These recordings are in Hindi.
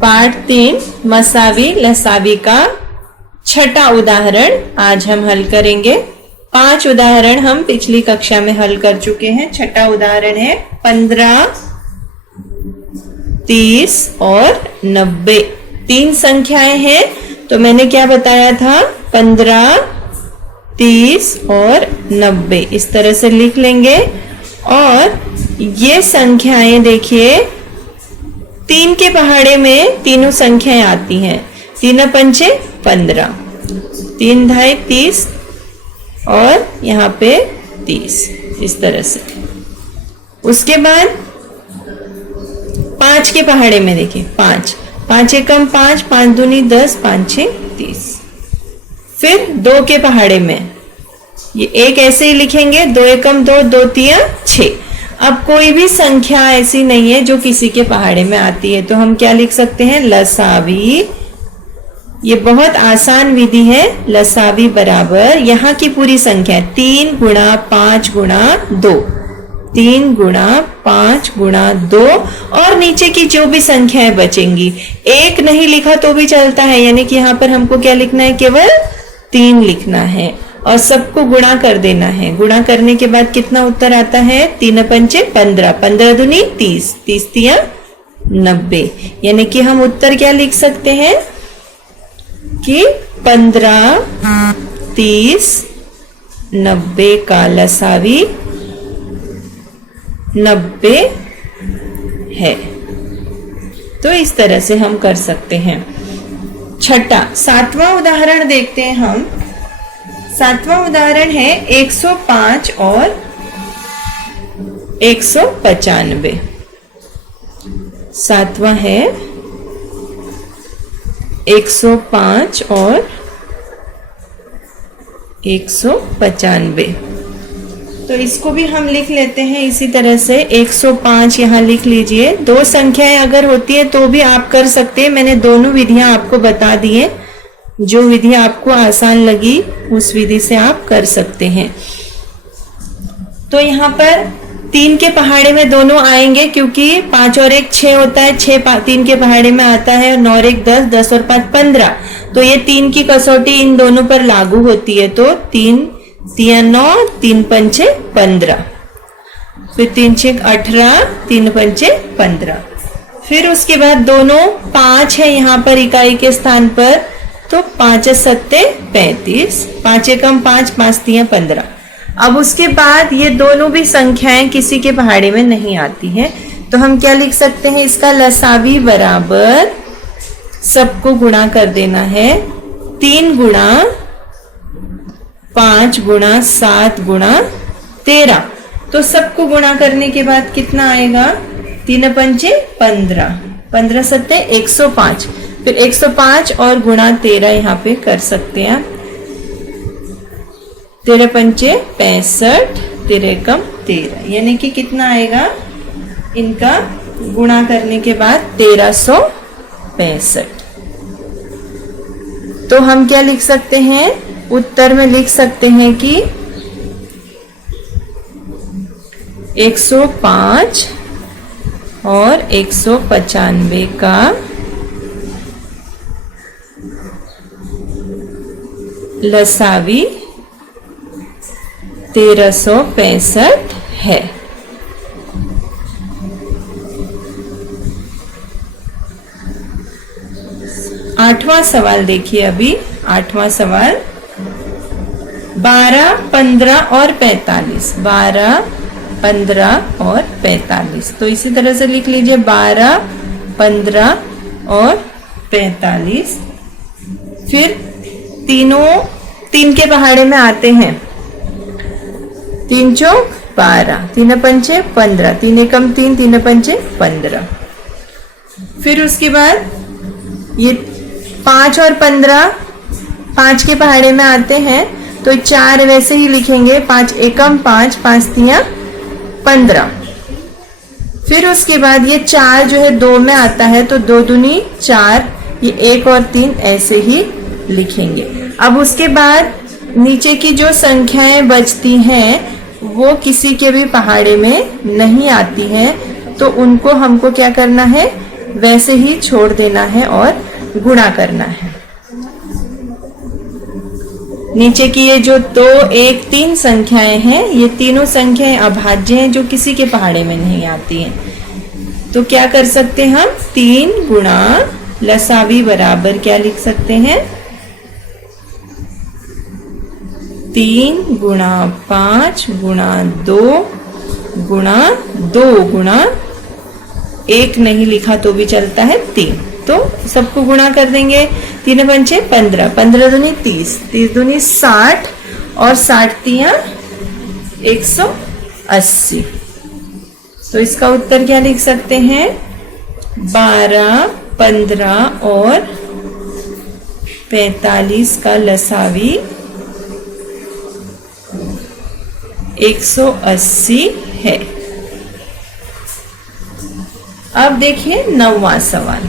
पाठ 3 मसावी लसावी का छठा उदाहरण आज हम हल करेंगे। 5 उदाहरण हम पिछली कक्षा में हल कर चुके हैं। छठा उदाहरण है 15, 30 और 90। 3 संख्याएं हैं, तो मैंने क्या बताया था, 15, 30 और 90 इस तरह से लिख लेंगे। और ये संख्याएं देखिए, 3 के पहाड़े में तीनों संख्याएं आती हैं। 3 पंचे 15, 3 ढाई 30 और यहाँ पे 30 इस तरह से। उसके बाद 5 के पहाड़े में देखिए, 5, 5 एकम 5, 5 दूनी 10, 5 6 30। फिर 2 के पहाड़े में ये एक ऐसे ही लिखेंगे, 2 एकम 2, 2 तिया 6। अब कोई भी संख्या ऐसी नहीं है जो किसी के पहाड़े में आती है, तो हम क्या लिख सकते हैं, लसावी। ये बहुत आसान विधि है। लसावी बराबर यहाँ की पूरी संख्या 3 गुणा 5 गुणा 2, 3 गुणा 5 गुणा 2 और नीचे की जो भी संख्याएं बचेंगी। एक नहीं लिखा तो भी चलता है, यानी कि यहाँ पर हमको क्या लिखना है, केवल 3 लिखना है और सबको गुणा कर देना है। गुणा करने के बाद कितना उत्तर आता है, 3 पंचे 15, 15 दूनी 30, 30 तिया 90। यानी कि हम उत्तर क्या लिख सकते हैं कि 15, 30, 90 का लसावी 90 है। तो इस तरह से हम कर सकते हैं। छठा 7वां उदाहरण देखते हैं हम। 7वां उदाहरण है 105 और 195। 7वां है 105 और 195। तो इसको भी हम लिख लेते हैं इसी तरह से। 105 यहाँ लिख लीजिए। 2 संख्याएं अगर होती है तो भी आप कर सकते हैं। मैंने दोनों विधियां आपको बता दी है। जो विधि आपको आसान लगी उस विधि से आप कर सकते हैं। तो यहाँ पर 3 के पहाड़े में दोनों आएंगे, क्योंकि 5 और 1 6 होता है। 6 3 के पहाड़े में आता है और 9 और 1 10, 10 और 5 15। तो ये 3 की कसौटी इन दोनों पर लागू होती है। तो 3 तिया 9, 3 पंचे 15, फिर 3 6 18, 3 पंचे 15। फिर उसके बाद दोनों 5 है यहाँ पर इकाई के स्थान पर, तो 5 7 35, 5 एकम 5, 5 तिया 15। अब उसके बाद ये दोनों भी संख्याएं किसी के पहाड़े में नहीं आती है, तो हम क्या लिख सकते हैं, इसका लसावी बराबर सबको गुणा कर देना है। 3 गुणा 5 गुणा 7 गुणा 13। तो सबको गुणा करने के बाद कितना आएगा, 3 पंचे 15, 15 7 105। फिर 105 और गुणा 13 यहाँ पे कर सकते हैं। 13 पंचे 65, 13 एकम 13, यानी कि कितना आएगा, इनका गुणा करने के बाद 1365। तो हम क्या लिख सकते हैं, उत्तर में लिख सकते हैं कि 105 और 195 का लसावी 1365 है। आठवां सवाल देखिए अभी। 8वां सवाल 12, 15 और 45। 12, 15 और 45। तो इसी तरह से लिख लीजिए 12, 15 और 45। फिर तीनों 3 के पहाड़े में आते हैं। 3 चौक 12, 3 पंचे 15, 3 एकम 3, 3 पंचे 15। फिर उसके बाद ये 5 और 15 5 के पहाड़े में आते हैं, तो 4 वैसे ही लिखेंगे। 5 एकम 5, 5 तिया 15। फिर उसके बाद ये 4 जो है 2 में आता है, तो 2 दूनी 4, ये 1 और 3 ऐसे ही लिखेंगे। अब उसके बाद नीचे की जो संख्याएं बचती हैं वो किसी के भी पहाड़े में नहीं आती हैं, तो उनको हमको क्या करना है, वैसे ही छोड़ देना है और गुणा करना है। नीचे की ये जो 2, 1, 3 संख्याएं हैं, ये तीनों संख्याएं अभाज्य हैं जो किसी के पहाड़े में नहीं आती हैं। तो क्या कर सकते हैं हम, 3 गुणा लसावी बराबर क्या लिख सकते हैं, 3 गुणा 5 गुणा 2 गुणा 2 गुणा 1 नहीं लिखा तो भी चलता है 3। तो सबको गुणा कर देंगे, 3 पंचे 15, 15 दूनी 30, 30 दूनी 60 और 60 तिया 180। तो इसका उत्तर क्या लिख सकते हैं, 12, 15 और 45 का लसावी 180 है। अब देखिए 9वां सवाल।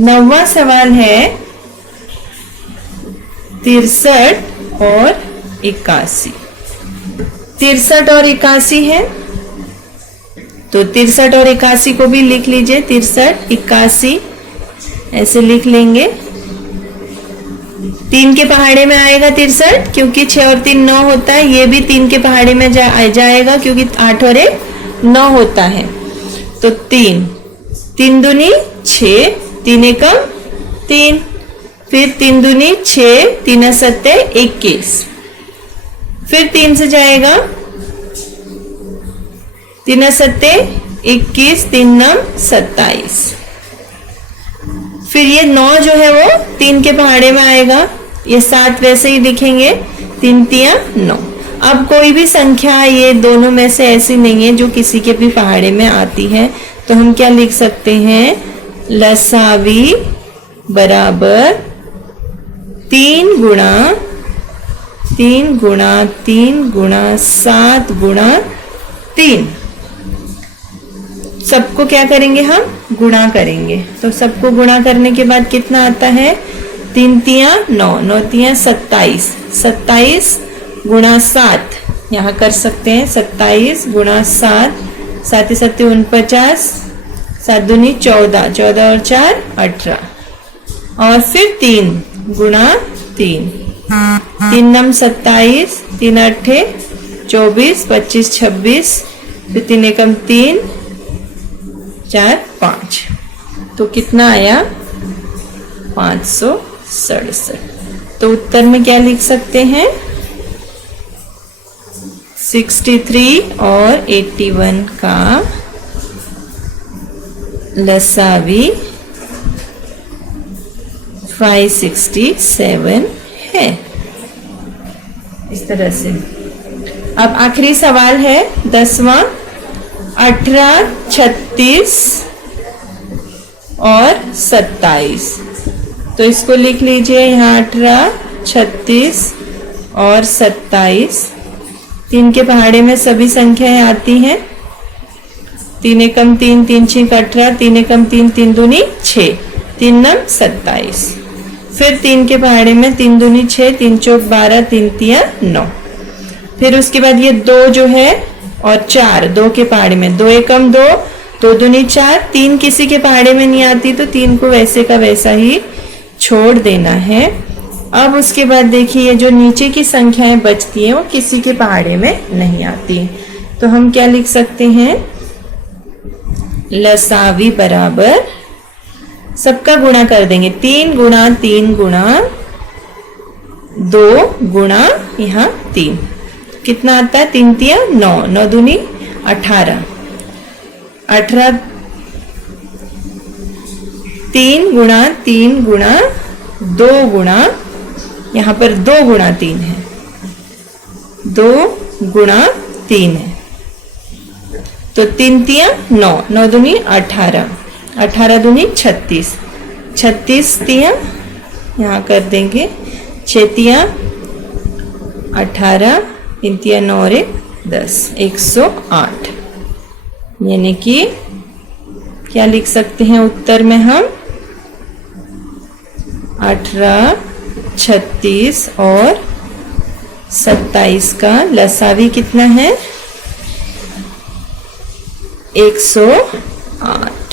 9वां सवाल है 63 और 81। 63 और 81 है, तो 63 और 81 को भी लिख लीजिए, 63, 81 ऐसे लिख लेंगे। 3 के पहाड़े में आएगा 63, क्योंकि 6 और 3 9 होता है। ये भी 3 के पहाड़े में जाएगा क्योंकि 8 और 1 9 होता है। तो 3, 3 दूनी 6, 3 एकम 3, फिर 3 दूनी 6, 3 सत्ते 21, फिर 3 से जाएगा 3 सत्ते 21, 3 नम 27, फिर ये 9 जो है वो 3 के पहाड़े में आएगा, ये 7 वैसे ही लिखेंगे, 3 तिया 9। अब कोई भी संख्या ये दोनों में से ऐसी नहीं है जो किसी के भी पहाड़े में आती है, तो हम क्या लिख सकते हैं, लसावी बराबर 3 गुणा 3 गुणा 3 गुणा 7 गुणा 3। सबको क्या करेंगे, हम गुणा करेंगे। तो सबको गुणा करने के बाद कितना आता है, 3 तिया 9, 9 तिया 27, 27 गुणा 7 यहाँ कर सकते हैं, 27 गुणा 7, 7 7 49, 7 दूनी 14, 14 और 4 18, और फिर 3 गुणा 3, 3 नम 27, 3 अट्ठे 24, 25 26, फिर 3 एकम 3, 4 5। तो कितना आया, 567। तो उत्तर में क्या लिख सकते हैं, 63 और 81 का लसावी 567 है। इस तरह से। अब आखिरी सवाल है 10वां, 18, 36 और 27। तो इसको लिख लीजिए यहाँ, 18, 36 और 27। 3 के पहाड़े में सभी संख्याएं आती हैं, 3 एकम 3, 3 6 18, 3 एकम 3, 3 दूनी 6, 3 नम 27, फिर 3 के पहाड़े में 3 दूनी 6, 3 चौक 12, 3 तिया 9, फिर उसके बाद ये 2 जो है और 4, 2 के पहाड़े में 2 एकम 2, 2 दूनी 4, 3 किसी के पहाड़े में नहीं आती तो 3 को वैसे का वैसा ही छोड़ देना है। अब उसके बाद देखिए ये जो नीचे की संख्याएं बचती हैं वो किसी के पहाड़े में नहीं आती, तो हम क्या लिख सकते हैं, लसावी बराबर सबका गुणा कर देंगे, 3 गुणा 3 गुणा 2 गुणा यहाँ 3, कितना आता है, 3 तिया 9, 9 दूनी 18, 18 3 गुणा 3 गुणा 2 गुणा, यहाँ पर 2 गुणा 3 है, 2 गुणा 3 है, तो 3 तिया 9, 9 दूनी 18, 18 दूनी 36, 36 तिया यहाँ कर देंगे, 6 तिया 18, 3 तिया 9 और 10, 108। यानी कि क्या लिख सकते हैं उत्तर में हम, 18, 36 और 27 का लसावी कितना है, 108